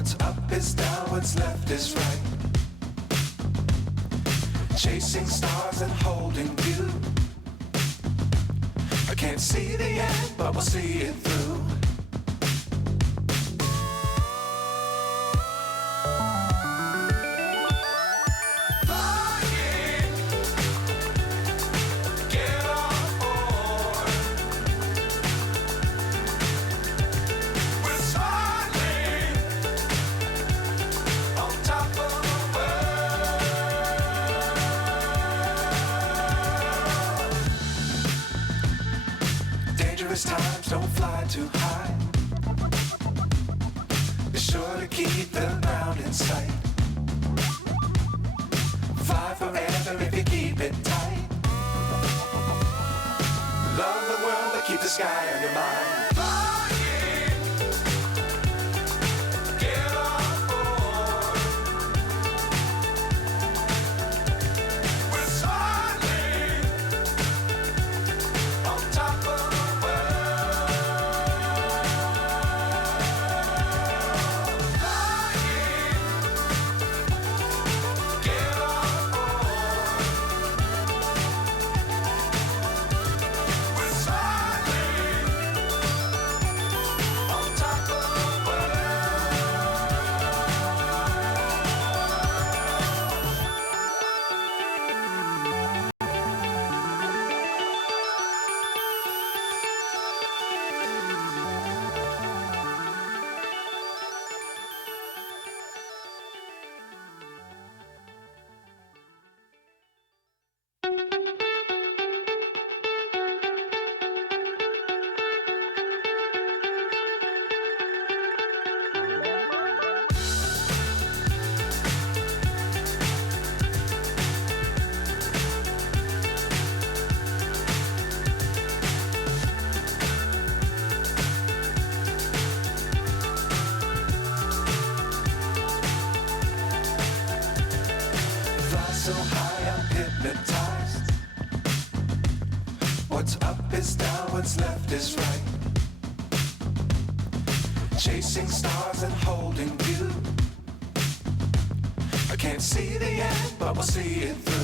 What's up is down, what's left is right. Chasing stars and holding you. I can't see the end, but we'll see it through. Times don't fly too high. Be sure to keep the ground in sight. Fly forever if you keep it tight. Love the world but keep the sky on your mind. So high I'm hypnotized. What's up is down, what's left is right. Chasing stars and holding you. I can't see the end, but we'll see it through.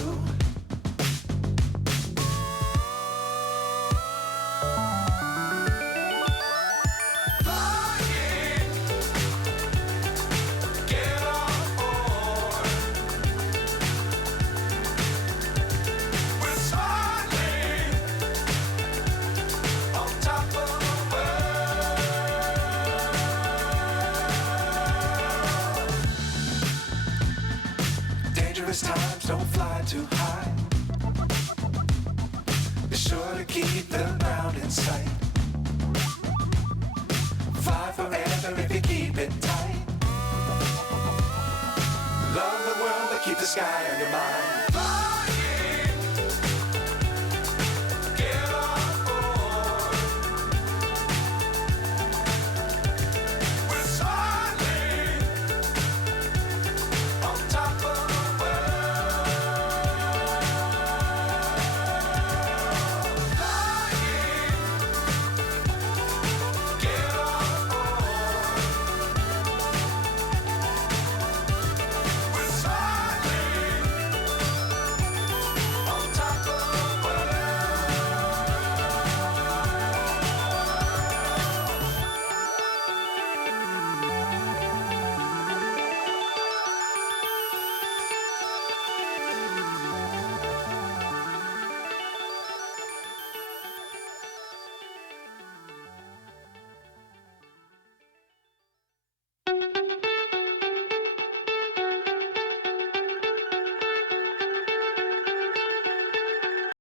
Times don't fly too high. Be sure to keep the ground in sight. Fly forever if you keep it tight. Love the world but keep the sky on your mind.